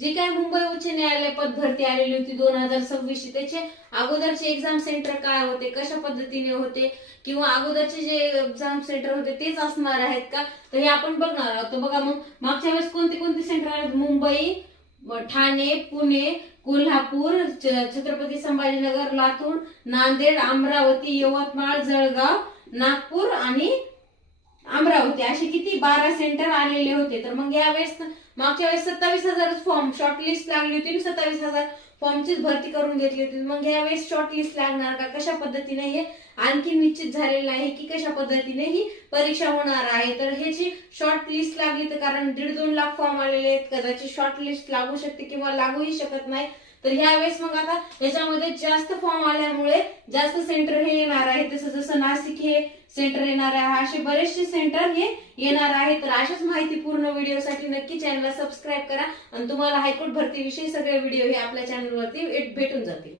जी काय मुंबई उच्च न्यायालय पद भरती आलेली होती 2026 त्याचे अगोदरचे एक्झाम सेंटर काय होते, कशा पद्धतीने होते, किंवा अगोदरचे जे एक्झाम सेंटर होते तेच असणार आहेत का, तर हे आपण बघणार आहोत. बघा मग मागच्या वेळेस कोणते कोणते सेंटर आहेत? मुंबई, ठाणे, पुणे, कोल्हापूर, छत्रपती संभाजीनगर, लातूर, नांदेड, अमरावती, यवतमाळ, जळगाव, नागपूर आणि अमरावती असे किती 12 सेंटर आलेले होते. तर मग यावेळेस मागच्या वेळेस 27,000 फॉर्म शॉर्टलिस्ट लागली होती, 27,000 फॉर्मचीच भरती करून घेतली होती. मग यावेळेस शॉर्टलिस्ट लागणार का, कशा पद्धतीने हे आणखी निश्चित झालेलं आहे की कशा पद्धतीने ही परीक्षा होणार आहे. तर ह्याची शॉर्ट लिस्ट लागली तर कारण 1.5-2 लाख फॉर्म आलेले आहेत, कदाचित शॉर्ट लिस्ट लागू शकते किंवा लागूही शकत नाही. तर ह्यावेळेस मग आता याच्यामध्ये जास्त फॉर्म आल्यामुळे जास्त सेंटर हे येणार आहे. जसं नाशिक हे सेंटर येणार आहे, असे बरेचसे सेंटर हे येणार आहे. तर अशाच माहिती पूर्ण व्हिडिओसाठी नक्की चॅनलला सबस्क्राईब करा आणि तुम्हाला हायकोर्ट भरती विषयी सगळे व्हिडिओ हे आपल्या चॅनलवरती भेटून जातील.